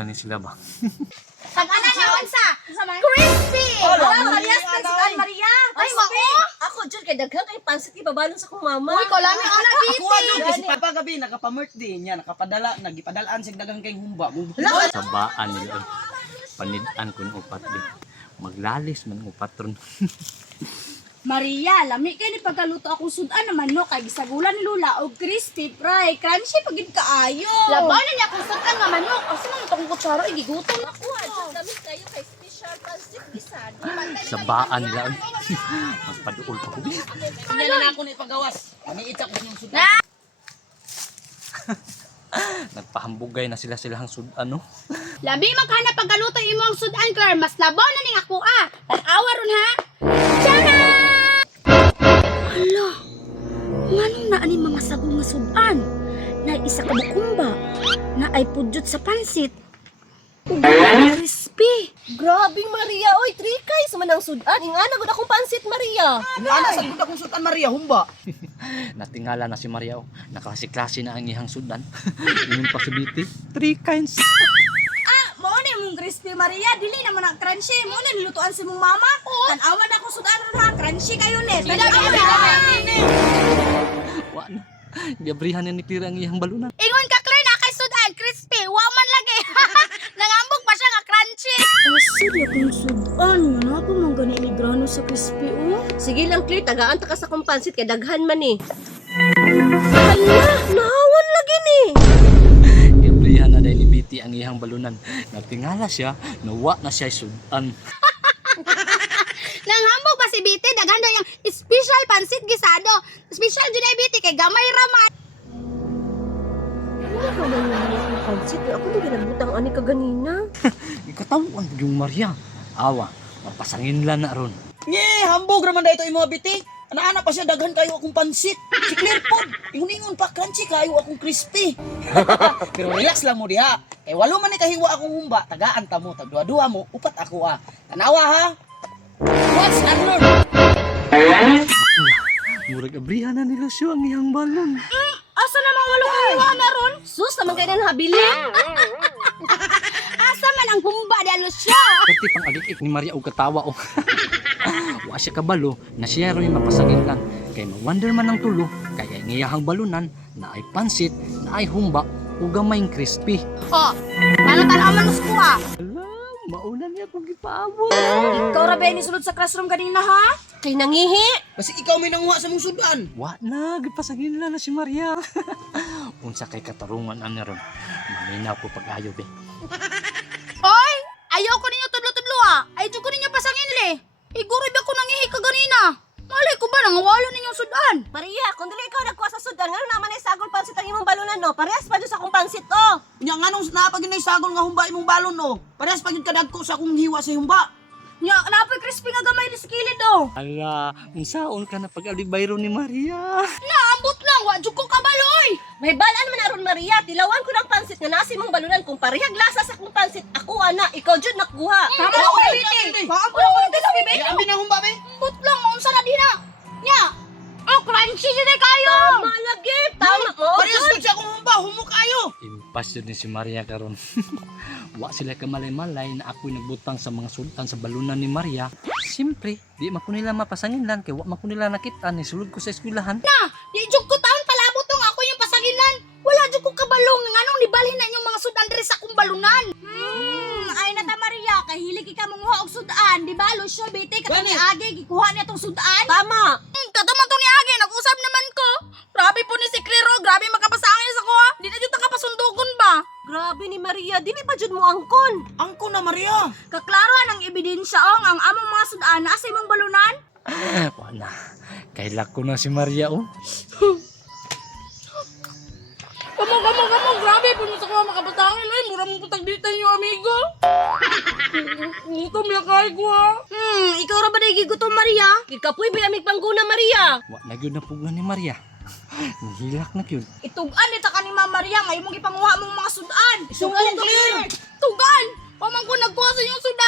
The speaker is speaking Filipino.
na ni sila ba? Sama na naon sa crispy! Marias na sudan, Maria! Ay, mao! Ako, Jud, kay daghang kay pansit ibabalon sa kong mama. Uy, kolami ana Ako biti! Jud, kasi papagabi nakapamurti niya, nagipadalaan sig daghang kay humba. Sabaan nila. Panidaan ko ng upat din. Maglalis man ang upat ron. Maria, lami kay ni pagkaluto akong sudan na manok kay gisagulan ni Lula og crispy fry, crunchy pagid kaayo. Labanan niya akong sudan nga manok. Asa man itong kutsara igigutom na ko. Damit kayo kay special pansit gisado. Sabaan nila. Magpaduol pa ko. Kanya na ako ni pagawas. Kami itak yung sudan. Nagpahambugay na silahang sudan, no? Labi maghanap pagkaluto imong sudan, Claire. Mas labaw na ning ako Tag-awa ron ha. Tiyana! Hala, nganong na ani mga sagong nga sudan? Na isa ka bukumba, na ay pudyot sa pansit. Ug crispy. Grabing Maria, oy, trikay sa manang sudan. Ingana gud akong pansit, Maria. Ana sa gud akong sudan Maria humba. Natingala na si Maria. Nakasi-klase na ang ihang sudan. Inon pa si Biti. 3 kinds. Mao ni mong crispy, Maria. Dili naman ang crunchy. Mao ni nilutuan si mong mama. Tan-awa na akong sudan ron ha. Crunchy kayo ni. Wa na. Gabrihan ni Clear ang ihang balunan. Ingon ka, Claire, na kay sudan. Crispy. Wa man lagi. Nangambog pa siya nga crunchy. Asid akong sudan. Nga po mong gani ni grano sa crispy, oh. Sige lang, Claire, tagaan ta ka sa kong pansit kay daghan man ni. Hala, nahawan lagi ni. Gabrihan na dahil ni Biti ang ihang balunan. Natingala siya. Nawa na siya sudan. Nanghambog pa si Biti, daghan daw yung special pansit gisado. Special jud ay Biti kay gamay ra. Ano ka man yung pansit? Ako na ginabutang ani ka ganina. Ikatawan yung Maria. Awa. Mapasangin lang na ron. Nye, hambog raman dayto imo biti. Ana-ana pa siya daghan kayo akong pansit. Si Claire pod, ingon pa crunchy kayo akong crispy. Pero relax lang mo diha. Kay walo man ni kahiwa akong humba, tagaan ta mo, tagduwa-duwa mo, upat ako ah. Tanawa ha. What's that Lord? Murag abrihan na nila siya ang ihang balon. Asa namang walo kayo na ron? Sus, naman kayo nang habili. Asa man ang humba dalo siya? Pati pang adik ni Maria og katawa o. Wa siya kabalo na siya ron mapasangin lang. Kay ma-wonder man ang tulo kaya ang iyahang balunan na ay pansit, na ay humba ug gamayng crispy. Oh, tanaw man ko ah. Ala, mauna niya kung gipaabot. Ikaw ra ba ni sulod sa classroom kanina ha? Kay nangihi. Kasi ikaw may nanguha sa mong sudan. Wa na, gipasangin na si Maria. Unsa kay katarungan ani ron. Maminaw ko pag-ayo be. Oy, ayaw ko ninyo tudlo-tudlo ah. Ay jud ko ninyo pasangin le. Iguro ba ko nangihi ka ganina? Malay ko ba nangawalo ninyong sudan? Maria, kung dili ikaw nagkuha sa sudan, ngano naman ay sagol pansit ang imong balunan, no? Parehas pa dyan sa akong pansit, oh. Nya nganong napagin na sagol nga humba imong balon no. Parehas pagid kadagko sa akong hiwa sa humba. Nya, napoy crispy nga gamay sa kilid oh. Ala, unsaon ka na pag-alibay ron ni Maria? Naambot lang, wa jud ko kabaloy. May balaan man aron, Maria. Tilawan ko ng pansit nga nasi mong balunan. Kung parehag lasa sa akong pansit, ako, ana, ikaw jud nakuha. Tama na ko na biti. Maambot ako ng crispy be. Ay ambi na humba be. Ambot lang, unsa na di na. Nya, oh crunchy jud kayo. Tama lagi. Tama mo. Parehas pud sa akong humba, humo kayo. Impas yun ni si Maria karon. Wa sila kamalay-malay na ako'y nagbutang sa mga sultan sa balunan ni Maria. Siyempre, di man ko nila mapasangin lang kay wa man ko nila nakita ni sulod ko sa eskwelahan. Na, di jud ko taon palabot tong ako yung pasagilan. Wala jud ko kabalong nganong nibalhin na yung mga sudan diri sa akong balunan. Ay na ta Maria, kay hilig ka manguha og sudan, di ba? Lusyo bete katong ni Age gikuha niya tong sudan. Tama. Katuman tong ni Age, nag-usab naman ko. Grabe po ni si Claire, grabe makapasangin sa ko ha. Di na jud ta kapasundugon ba? Grabe ni Maria. Dili pa jud mo angkon. Angko na Maria. Kaklaro ang ebidensya ong ang among mga sudan na sa imong balunan. Wa na. Kaila ko na si Maria oh. Kamo, grabe po mo sa mga makapasangin. Ay, mura mong putag dito niyo, amigo. Gutom na kayo ko ha. Ikaw ra ba na gigutom, Maria? Gikapoy ba amig pangguna, Maria? Wa na gyud na pugna ni Maria. Nihilak na gyud. Itugan nita ka ni Mama Maria, ngayon mong ipanguha mong mga sudan. Isugan, Claire. Tugan! Pamang ko nagkuha sa inyong sudan.